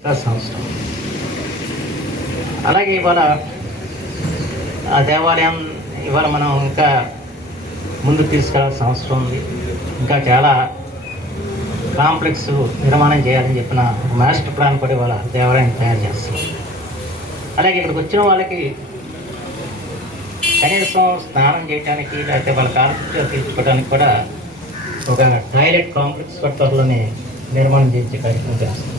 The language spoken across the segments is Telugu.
సంవత్సరం అలాగే ఇవాళ ఆ దేవాలయం ఇవాళ మనం ఇంకా ముందుకు తీసుకెళ్ళాల్సిన అవసరం ఉంది. ఇంకా చాలా కాంప్లెక్స్ నిర్మాణం చేయాలని చెప్పిన మాస్టర్ ప్లాన్ కూడా ఇవాళ దేవాలయం తయారు చేస్తున్నాం. అలాగే ఇక్కడికి వచ్చిన వాళ్ళకి కనీసం స్నానం చేయడానికి లేకపోతే వాళ్ళ కాలకృత్యాలు తీర్చుకోవడానికి కూడా ఒక టాయిలెట్ కాంప్లెక్స్ కూడా త్వరలోనే నిర్మాణం చేయించే కార్యక్రమం చేస్తాం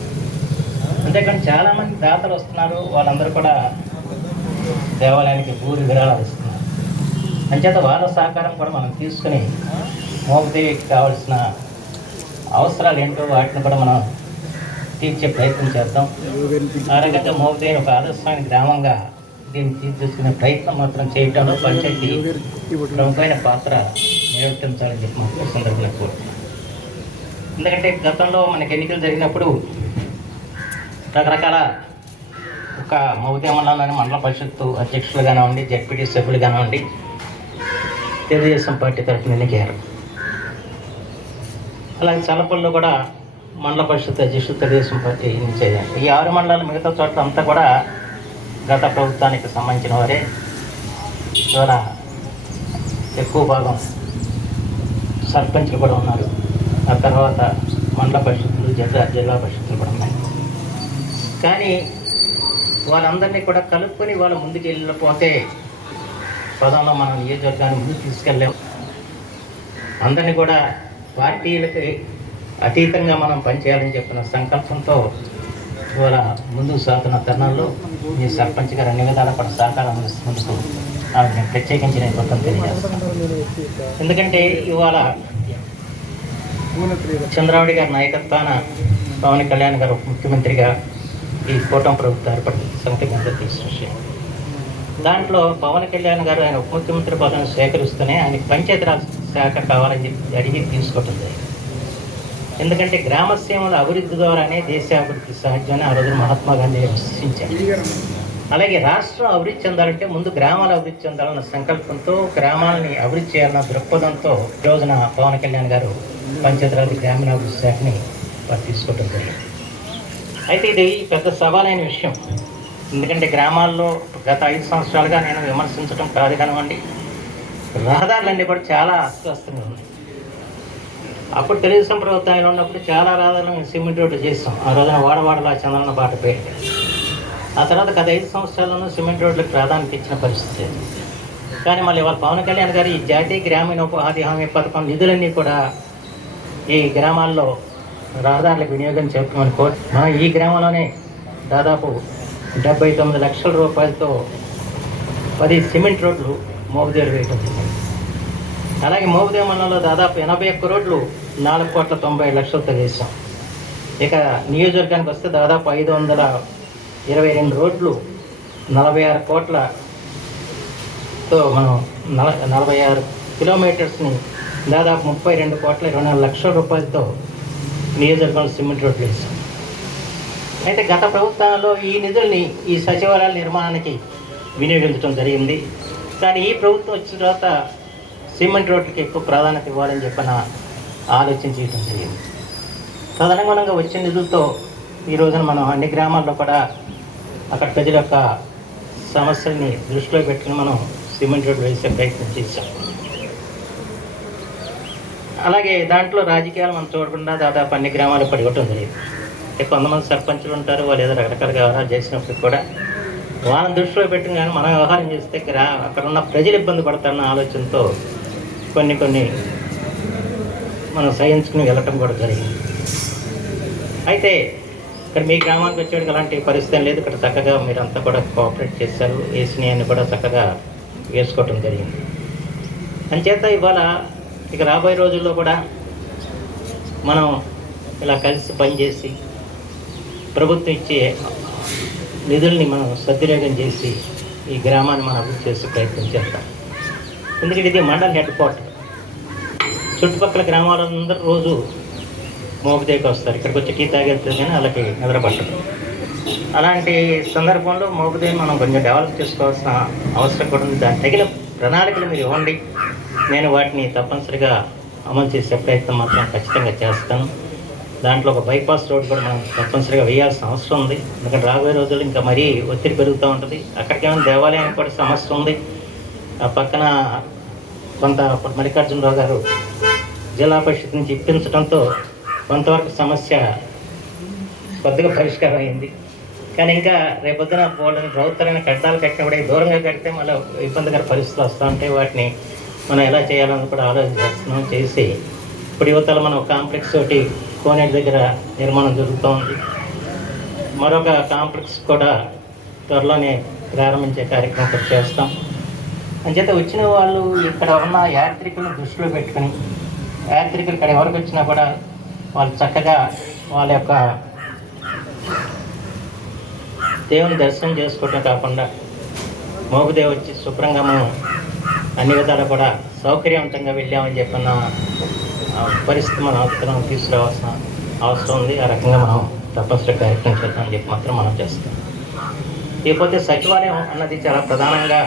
అంతేకాని చాలామంది దాతలు వస్తున్నారు వాళ్ళందరూ కూడా దేవాలయానికి పూరి విరాళాలు ఇస్తున్నారు. అంచేత వాళ్ళ సహకారం కూడా మనం తీసుకుని మోపదేవికి కావాల్సిన అవసరాలు ఏంటో వాటిని కూడా మనం తీర్చే ప్రయత్నం చేద్దాం. ఆ రకంగా మోపదేవి ఒక ఆదర్శమైన గ్రామంగా దీన్ని తీర్చేసుకునే ప్రయత్నం మాత్రం చేయటంలో పంచాయతీ ప్రముఖమైన పాత్ర నిర్వర్తించాలని చెప్పి మాకు సందర్భంగా కోరుతున్నాను. ఎందుకంటే గతంలో మనకి ఎన్నికలు జరిగినప్పుడు రకరకాల ఒక మౌద్య మండలంలోని మండల పరిషత్తు అధ్యక్షులు కానివ్వండి జడ్పీటీ సభ్యులు కానివ్వండి తెలుగుదేశం పార్టీ తరఫున ఎన్నికయ్యారు అలాగే చలపల్లిలో కూడా మండల పరిషత్ అధ్యక్షులు తెలుగుదేశం పార్టీ ఎన్నికయ్యారు ఈ ఆరు మండలాలు మిగతా చోట్ల అంతా కూడా గత ప్రభుత్వానికి సంబంధించిన వారే. ఇవాళ ఎక్కువ భాగం సర్పంచ్లు కూడా ఉన్నారు. ఆ తర్వాత మండల పరిషత్తులు జిల్లా జిల్లా పరిషత్తులు కూడా ఉన్నాయి. కానీ వాళ్ళందరినీ కూడా కలుపుకొని వాళ్ళు ముందుకు వెళ్ళిపోతే పదంలో మనం నియోజకవర్గాన్ని ముందుకు తీసుకెళ్ళాం అందరినీ కూడా పార్టీలకి అతీతంగా మనం పనిచేయాలని చెప్పిన సంకల్పంతో ఇవాళ ముందుకు సాగుతున్న తరుణంలో మీ సర్పంచ్ గారు అన్ని విధాల కూడా సహకారం అందిస్తున్నందుకు ఆమె ప్రత్యేకించి నేను కొత్త తెలియజేస్తాను ఎందుకంటే ఇవాళ చంద్రబాబు గారి నాయకత్వాన పవన్ కళ్యాణ్ గారు ముఖ్యమంత్రిగా ఈ కూటమి ప్రభుత్వం ఏర్పడిన సంగతి అందరూ విషయం. దాంట్లో పవన్ కళ్యాణ్ గారు ఆయన ఉప ముఖ్యమంత్రి పదవిని సేకరిస్తూనే ఆయన పంచాయతీరాజ్ శాఖ కావాలని చెప్పి అడిగి తీసుకోవటం జరిగింది. ఎందుకంటే గ్రామ సేవల అభివృద్ధి ద్వారానే దేశాభివృద్ధి సాధ్యమని ఆ రోజున మహాత్మా గాంధీ విశ్వసించారు. అలాగే రాష్ట్రం అభివృద్ధి చెందాలంటే ముందు గ్రామాలు అభివృద్ధి చెందాలన్న సంకల్పంతో గ్రామాలని అభివృద్ధి చేయాలన్న దృక్పథంతో ఈ రోజున పవన్ కళ్యాణ్ గారు పంచాయతీరాజ్ గ్రామీణాభివృద్ధి శాఖని వారు తీసుకోవడం జరిగింది. అయితే ఇది పెద్ద సవాలైన విషయం. ఎందుకంటే గ్రామాల్లో గత ఐదు సంవత్సరాలుగా నేను విమర్శించడం కాదు కానివ్వండి రహదారులన్నీ కూడా చాలా అస్వస్థంగా ఉన్నాయి. అప్పుడు తెలుగుదేశం ప్రభుత్వంలో ఉన్నప్పుడు చాలా రహదారులు మేము సిమెంట్ రోడ్డు చేస్తాం ఆ రోజున వాడవాడలా చంద్రన్న బాట పేరు ఆ తర్వాత గత ఐదు సంవత్సరాల్లోనూ సిమెంట్ రోడ్లకు ప్రాధాన్యత ఇచ్చిన పరిస్థితి కానీ మళ్ళీ వాళ్ళ పవన్ కళ్యాణ్ గారు ఈ జాతీయ గ్రామీణ ఉపాధి హామీ పథకం నిధులన్నీ కూడా ఈ గ్రామాల్లో రహదారులకు వినియోగం చేస్తామని కోరు మనం ఈ గ్రామంలోనే దాదాపు డెబ్బై తొమ్మిది లక్షల రూపాయలతో పది సిమెంట్ రోడ్లు మోగుదేరు వేయటం అలాగే మోగుదేవ మండలంలో దాదాపు ఎనభై ఒక్క రోడ్లు నాలుగు కోట్ల తొంభై లక్షలతో వేసాం ఇక నియోజకవర్గానికి వస్తే దాదాపు ఐదు వందల ఇరవై రెండు రోడ్లు నలభై ఆరు కోట్లతో మనం నల నలభై ఆరు కిలోమీటర్స్ని దాదాపు ముప్పై రెండు కోట్ల ఇరవై నాలుగు లక్షల రూపాయలతో నియోజకవర్గంలో సిమెంట్ రోడ్లు వేసాం అయితే గత ప్రభుత్వంలో ఈ నిధుల్ని ఈ సచివాలయాల నిర్మాణానికి వినియోగించడం జరిగింది. కానీ ఈ ప్రభుత్వం వచ్చిన తర్వాత సిమెంట్ రోడ్లకి ఎక్కువ ప్రాధాన్యత ఇవ్వాలని చెప్పిన ఆలోచన చేయడం జరిగింది. తదనుగుణంగా వచ్చిన నిధులతో ఈ రోజున మనం అన్ని గ్రామాల్లో కూడా అక్కడ ప్రజల యొక్క సమస్యల్ని దృష్టిలో పెట్టుకుని మనం సిమెంట్ రోడ్డు వేసే ప్రయత్నం చేశాం. అలాగే దాంట్లో రాజకీయాలు మనం చూడకుండా దాదాపు అన్ని గ్రామాలు పడి జరిగింది కొంతమంది సర్పంచులు ఉంటారు వాళ్ళు ఏదో రకరకాల వ్యవహారాలు చేసినప్పుడు కూడా వాళ్ళని దృష్టిలో పెట్టిన కానీ మనం వ్యవహారం చేస్తే అక్కడ ఉన్న ప్రజలు ఇబ్బంది పడతారన్న ఆలోచనతో కొన్ని కొన్ని మనం సహించుకుని వెళ్ళటం కూడా జరిగింది. అయితే ఇక్కడ మీ గ్రామానికి వచ్చేటికి అలాంటి పరిస్థితి లేదు. ఇక్కడ చక్కగా మీరంతా కూడా కోఆపరేట్ చేశారు. వేసినవి అన్ని కూడా చక్కగా వేసుకోవటం జరిగింది. అంచేత ఇవాళ ఇక రాబోయే రోజుల్లో కూడా మనం ఇలా కలిసి పనిచేసి ప్రభుత్వం ఇచ్చే నిధుల్ని మనం సద్వినియోగం చేసి ఈ గ్రామాన్ని మనం అభివృద్ధి చేసే ప్రయత్నం చేస్తాం ఎందుకంటే ఇది మండల్ హెడ్ క్వార్టర్. చుట్టుపక్కల గ్రామాలందరూ రోజు మోపుదేకి వస్తారు. ఇక్కడికి వచ్చి టీ తాగేస్తుంది కానీ వాళ్ళకి నిద్రపట్టదు అలాంటి సందర్భంలో మోపుదేవి మనం కొంచెం డెవలప్ చేసుకోవాల్సిన అవసరం కూడా ఉంది. దానికి తగిన ప్రణాళికలు మీరు ఇవ్వండి. నేను వాటిని తప్పనిసరిగా అమలు చేసే ప్రయత్నం మాత్రం ఖచ్చితంగా చేస్తాను. దాంట్లో ఒక బైపాస్ రోడ్ కూడా మనం తప్పనిసరిగా వేయాల్సిన అవసరం ఉంది. ఎందుకంటే రాబోయే రోజుల్లో ఇంకా మరీ ఒత్తిడి పెరుగుతూ ఉంటుంది. అక్కడికేమైనా దేవాలయానికి కూడా సమస్య ఉంది. ఆ పక్కన కొంత అప్పుడు మల్లికార్జునరావు గారు జిల్లా పరిషత్ నుంచి ఇప్పించడంతో కొంతవరకు సమస్య కొద్దిగా పరిష్కారం అయింది. కానీ ఇంకా రేపొద్దున వాళ్ళని ప్రభుత్వమైన కట్టాలు కట్టినప్పుడు దూరంగా కడితే మళ్ళీ ఇబ్బందికర పరిస్థితులు వస్తూ ఉంటాయి. వాటిని మనం ఎలా చేయాలని కూడా ఆలోచన చేసి ఇప్పుడు యువతల మనం కాంప్లెక్స్ ఒకటి కోనేటి దగ్గర నిర్మాణం జరుగుతూ ఉంది. మరొక కాంప్లెక్స్ కూడా త్వరలోనే ప్రారంభించే కార్యక్రమం కూడా చేస్తాం. అంచేత వచ్చిన వాళ్ళు ఇక్కడ ఉన్న యాత్రికులను దృష్టిలో పెట్టుకుని యాత్రికులు ఇక్కడ ఎవరికి వచ్చినా కూడా వాళ్ళు చక్కగా వాళ్ళ యొక్క దేవుని దర్శనం చేసుకోవటం కాకుండా మోగుదేవి వచ్చి శుభ్రంగా మనం అన్ని విధాలు కూడా సౌకర్యవంతంగా వెళ్ళామని చెప్పిన పరిస్థితి మన అవసరం తీసుకురావాల్సిన అవసరం ఉంది. ఆ రకంగా మనం తప్పనిసరి కార్యక్రమం చేద్దామని చెప్పి మాత్రం మనం చేస్తాం ఇకపోతే సచివాలయం అన్నది చాలా ప్రధానంగా